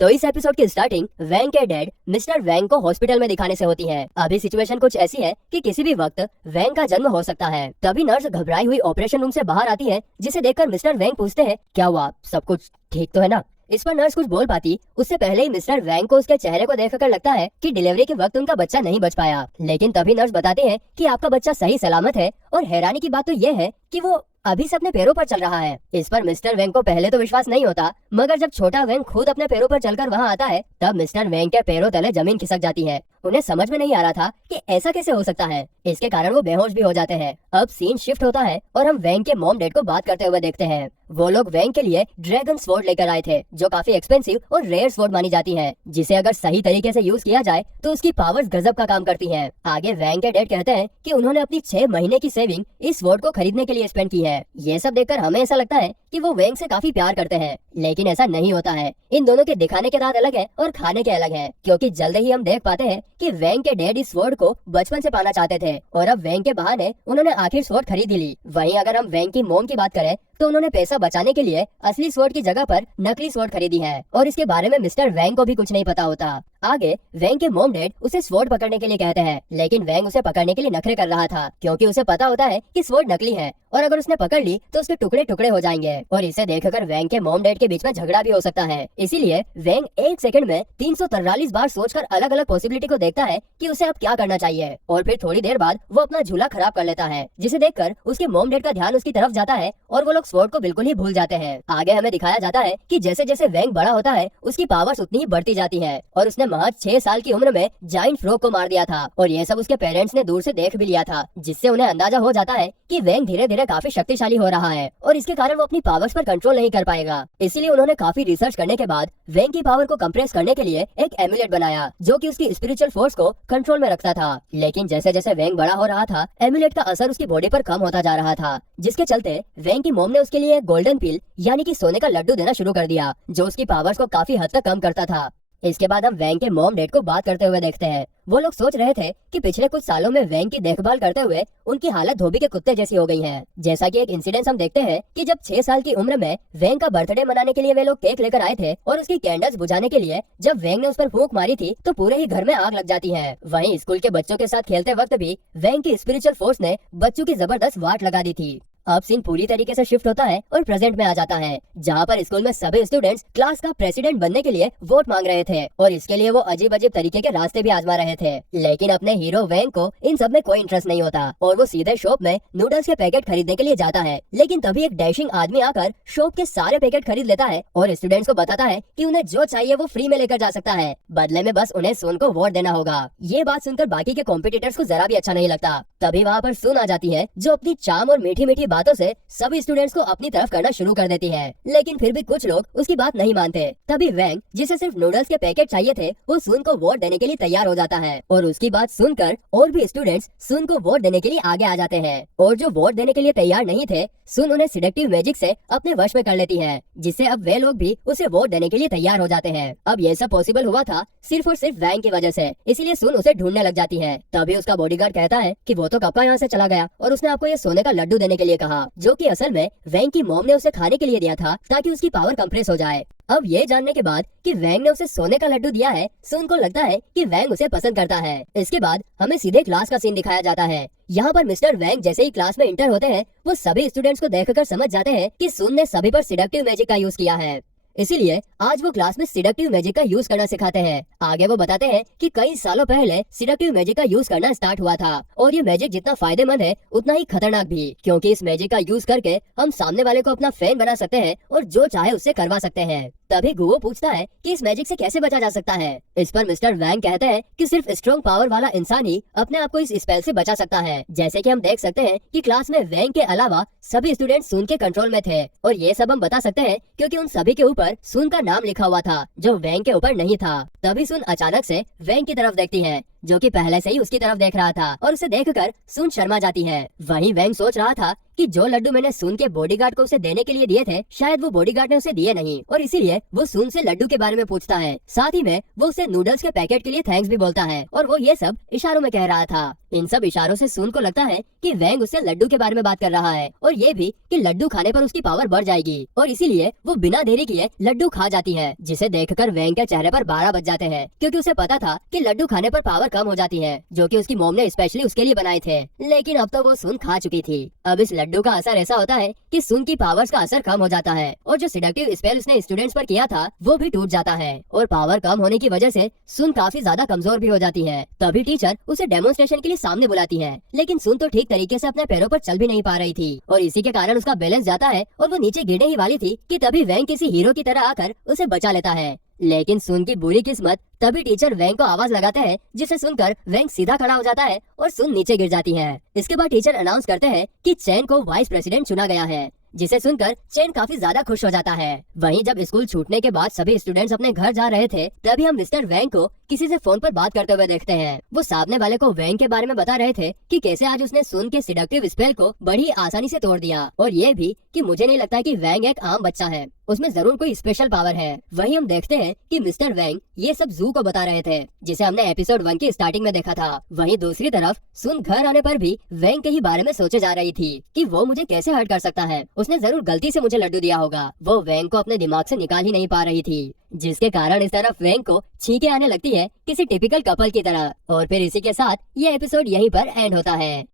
तो इस एपिसोड की स्टार्टिंग वैंग के डैड मिस्टर वैंग को हॉस्पिटल में दिखाने से होती है। अभी सिचुएशन कुछ ऐसी है कि किसी भी वक्त वैंग का जन्म हो सकता है। तभी नर्स घबराई हुई ऑपरेशन रूम से बाहर आती है, जिसे देखकर मिस्टर वैंग पूछते हैं, क्या हुआ, सब कुछ ठीक तो है ना। इस पर नर्स कुछ बोल पाती उससे पहले ही मिस्टर वैंग को उसके चेहरे को देखकर लगता है कि डिलीवरी के वक्त उनका बच्चा नहीं बच पाया। लेकिन तभी नर्स बताते हैं कि आपका बच्चा सही सलामत है, और हैरानी की बात तो ये है कि वो अभी से अपने पैरों पर चल रहा है। इस पर मिस्टर वैंग को पहले तो विश्वास नहीं होता, मगर जब छोटा वैंग खुद अपने पैरों पर चलकर वहाँ आता है, तब मिस्टर वैंग के पैरों तले जमीन खिसक जाती है। उन्हें समझ में नहीं आ रहा था कि ऐसा कैसे हो सकता है। इसके कारण वो बेहोश भी हो जाते हैं। अब सीन शिफ्ट होता है और हम वैंग के मॉम डैड को बात करते हुए देखते हैं। वो लोग वैंग के लिए ड्रैगन स्वॉर्ड लेकर आए थे, जो काफी एक्सपेंसिव और रेयर स्वॉर्ड मानी जाती है, जिसे अगर सही तरीके से यूज किया जाए तो उसकी पावर्स गजब का काम करती हैं। आगे वैंग के डैड कहते हैं कि उन्होंने अपनी 6 महीने की सेविंग इस स्वॉर्ड को खरीदने के लिए स्पेंड की है। ये सब देखकर हमें ऐसा लगता है कि वो वैंग से काफी प्यार करते हैं, लेकिन ऐसा नहीं होता है। इन दोनों के दिखाने के दांत अलग है और खाने के अलग है, क्योंकि जल्द ही हम देख पाते हैं कि वैंग के डैड इस स्वॉर्ड को बचपन से पाना चाहते थे, और अब वैंग के बहाने उन्होंने आखिर स्वॉर्ड खरीद ही ली। वहीं अगर हम वैंग की मॉम की बात करें तो उन्होंने पैसा बचाने के लिए असली स्वॉर्ड की जगह पर नकली स्वॉर्ड खरीदी है, और इसके बारे में मिस्टर वैंग को भी कुछ नहीं पता होता। आगे वैंग के मॉम डैड उसे स्वॉर्ड पकड़ने के लिए कहते हैं, लेकिन वैंग उसे पकड़ने के लिए नखरे कर रहा था, क्योंकि उसे पता होता है कि स्वॉर्ड नकली है, और अगर उसने पकड़ ली तो उसके टुकड़े टुकड़े हो जाएंगे, और इसे देखकर वैंग के मॉम डैड के बीच में झगड़ा भी हो सकता है। इसीलिए वैंग एक सेकंड में 343 बार सोचकर अलग अलग पॉसिबिलिटी को देखता है कि उसे अब क्या करना चाहिए, और फिर थोड़ी देर बाद वो अपना झूला खराब कर लेता है, जिसे देखकर उसके मॉम डैड का ध्यान उसकी तरफ जाता है और वो लोग स्वॉर्ड को बिल्कुल ही भूल जाते हैं। आगे हमें दिखाया जाता है कि जैसे जैसे वैंग बड़ा होता है उसकी पावर्स उतनी ही बढ़ती जाती है, और उसने महज 6 साल की उम्र में जायंट फ्रॉग को मार दिया था, और ये सब उसके पेरेंट्स ने दूर से देख भी लिया था, जिससे उन्हें अंदाजा हो जाता है कि वैंग धीरे धीरे काफी शक्तिशाली हो रहा है, और इसके कारण वो अपनी पावर्स पर कंट्रोल नहीं कर पाएगा। इसीलिए उन्होंने काफी रिसर्च करने के बाद वैंग की पावर को कंप्रेस करने के लिए एक एमुलेट बनाया, जो कि उसकी स्पिरिचुअल फोर्स को कंट्रोल में रखता था। लेकिन जैसे जैसे वैंग बड़ा हो रहा था, एमुलेट का असर उसकी बॉडी पर कम होता जा रहा था, जिसके चलते वैंग की मॉम ने उसके लिए एक गोल्डन पिल यानी कि सोने का लड्डू देना शुरू कर दिया, जो उसकी पावर्स को काफी हद तक कम करता था। इसके बाद हम वैंग के मॉम डैड को बात करते हुए देखते हैं। वो लोग सोच रहे थे कि पिछले कुछ सालों में वैंग की देखभाल करते हुए उनकी हालत धोबी के कुत्ते जैसी हो गई है। जैसा कि एक इंसिडेंस हम देखते हैं कि जब 6 साल की उम्र में वैंग का बर्थडे मनाने के लिए वे लोग केक लेकर आए थे, और उसकी कैंडल्स बुझाने के लिए जब वैंग ने उस पर फूंक मारी थी तो पूरे ही घर में आग लग जाती है। वहीं स्कूल के बच्चों के साथ खेलते वक्त भी वैंग की स्पिरिचुअल फोर्स ने बच्चों की जबरदस्त वाट लगा दी थी। अब सीन पूरी तरीके से शिफ्ट होता है और प्रेजेंट में आ जाता है, जहाँ पर स्कूल में सभी स्टूडेंट्स क्लास का प्रेसिडेंट बनने के लिए वोट मांग रहे थे, और इसके लिए वो अजीब अजीब तरीके के रास्ते भी आजमा रहे थे। लेकिन अपने हीरो वैंग को इन सब में कोई इंटरेस्ट नहीं होता, और वो सीधे शॉप में नूडल्स के पैकेट खरीदने के लिए जाता है। लेकिन तभी एक डैशिंग आदमी आकर शॉप के सारे पैकेट खरीद लेता है, और स्टूडेंट्स को बताता है कि उन्हें जो चाहिए वो फ्री में लेकर जा सकता है, बदले में बस उन्हें सुन को वोट देना होगा। ये बात सुनकर बाकी के कॉम्पिटिटर्स को जरा भी अच्छा नहीं लगता। तभी वहाँ पर सुन आ जाती है, जो अपनी चार्म और मीठी मीठी बातों से सभी स्टूडेंट्स को अपनी तरफ करना शुरू कर देती है। लेकिन फिर भी कुछ लोग उसकी बात नहीं मानते। तभी वैंग, जिसे सिर्फ नूडल्स के पैकेट चाहिए थे, वो सुन को वोट देने के लिए तैयार हो जाता है, और उसकी बात सुनकर और भी स्टूडेंट्स सुन को वोट देने के लिए आगे आ जाते हैं। और जो वोट देने के लिए तैयार नहीं थे, सुन उन्हें सिडेक्टिव मैजिक से अपने वश में कर लेती है, जिससे अब वे लोग भी उसे वोट देने के लिए तैयार हो जाते हैं। अब ये सब पॉसिबल हुआ था सिर्फ और सिर्फ वैंग की वजह से, इसलिए सुन उसे ढूंढने लग जाती है। तभी उसका बॉडीगार्ड कहता है कि वो तो कब का यहाँ से चला गया, और उसने आपको ये सोने का लड्डू देने के लिए कहा, जो कि असल में वैंग की मॉम ने उसे खाने के लिए दिया था, ताकि उसकी पावर कंप्रेस हो जाए। अब ये जानने के बाद कि वैंग ने उसे सोने का लड्डू दिया है, सुन को लगता है कि वैंग उसे पसंद करता है। इसके बाद हमें सीधे क्लास का सीन दिखाया जाता है। यहाँ पर मिस्टर वैंग जैसे ही क्लास में इंटर होते हैं, वो सभी स्टूडेंट्स को देखकर समझ जाते हैं कि सुन ने सभी पर सिडक्टिव मैजिक का यूज किया है। इसीलिए आज वो क्लास में सिडक्टिव मैजिक का यूज करना सिखाते हैं। आगे वो बताते हैं कि कई सालों पहले सिडक्टिव मैजिक का यूज करना स्टार्ट हुआ था, और ये मैजिक जितना फायदेमंद है उतना ही खतरनाक भी, क्योंकि इस मैजिक का यूज करके हम सामने वाले को अपना फैन बना सकते हैं और जो चाहे उससे करवा सकते हैं। तभी गुओ पूछता है कि इस मैजिक से कैसे बचा जा सकता है। इस पर मिस्टर वैंग कहते हैं कि सिर्फ स्ट्रॉन्ग पावर वाला इंसान ही अपने आप को इस स्पेल से बचा सकता है। जैसे कि हम देख सकते हैं कि क्लास में वैंग के अलावा सभी स्टूडेंट सुन के कंट्रोल में थे, और ये सब हम बता सकते हैं क्योंकि उन सभी के ऊपर सुन का नाम लिखा हुआ था, जो वैंग के ऊपर नहीं था। तभी सुन अचानक से वैंग की तरफ देखती है, जो कि पहले से ही उसकी तरफ देख रहा था, और उसे देखकर सुन शर्मा जाती है। वहीं वैंग सोच रहा था कि जो लड्डू मैंने सुन के बॉडीगार्ड को उसे देने के लिए दिए थे, शायद वो बॉडीगार्ड ने उसे दिए नहीं, और इसीलिए वो सुन से लड्डू के बारे में पूछता है। साथ ही में वो उसे नूडल्स के पैकेट के लिए थैंक्स भी बोलता है, और वो ये सब इशारों में कह रहा था। इन सब इशारों से सुन को लगता है कि वैंग उससे लड्डू के बारे में बात कर रहा है और ये भी कि लड्डू खाने पर उसकी पावर बढ़ जाएगी और इसीलिए वो बिना देरी किए लड्डू खा जाती है, जिसे देखकर वैंग के चेहरे पर 12 बज जाते हैं क्योंकि उसे पता था कि लड्डू खाने पर पावर कम हो जाती है, जो कि उसकी मॉम ने स्पेशली उसके लिए बनाए थे। लेकिन अब तो वो सुन खा चुकी थी। अब इस लड्डू का असर ऐसा होता है कि सुन की पावर्स का असर कम हो जाता है और जो सिडक्टिव स्पेल उसने स्टूडेंट्स पर किया था वो भी टूट जाता है और पावर कम होने की वजह से सुन काफी ज्यादा कमजोर भी हो जाती है। तभी टीचर उसे डेमोन्स्ट्रेशन के लिए सामने बुलाती है, लेकिन सुन तो ठीक तरीके से अपने पैरों पर चल भी नहीं पा रही थी और इसी के कारण उसका बैलेंस जाता है और वो नीचे गिरने ही वाली थी कि तभी वैंग किसी हीरो की तरह आकर उसे बचा लेता है। लेकिन सुन की बुरी किस्मत, तभी टीचर वैंग को आवाज लगाते हैं जिसे सुनकर वैंग सीधा खड़ा हो जाता है और सुन नीचे गिर जाती है। इसके बाद टीचर अनाउंस करते हैं कि चैन को वाइस प्रेसिडेंट चुना गया है, जिसे सुनकर चैन काफी ज्यादा खुश हो जाता है। वहीं जब स्कूल छूटने के बाद सभी स्टूडेंट्स अपने घर जा रहे थे तभी हम मिस्टर वैंग को किसी से फोन पर बात करते हुए देखते हैं। वो सामने वाले को वैंग के बारे में बता रहे थे कि कैसे आज उसने सुन के सिडक्टिव स्पेल को बड़ी आसानी से तोड़ दिया और ये भी कि मुझे नहीं लगता कि वैंग एक आम बच्चा है, उसमें जरूर कोई स्पेशल पावर है। वहीं हम देखते हैं कि मिस्टर वैंग ये सब जू को बता रहे थे जिसे हमने एपिसोड 1 की स्टार्टिंग में देखा था। वहीं दूसरी तरफ सुन घर आने पर भी वैंग के ही बारे में सोचे जा रही थी कि वो मुझे कैसे हर्ट कर सकता है, उसने जरूर गलती से मुझे लड्डू दिया होगा। वो वैंग को अपने दिमाग से निकाल ही नहीं पा रही थी, जिसके कारण इस तरफ वैंग को छींके आने लगती है किसी टिपिकल कपल की तरह। और फिर इसी के साथ ये एपिसोड यहीं पर एंड होता है।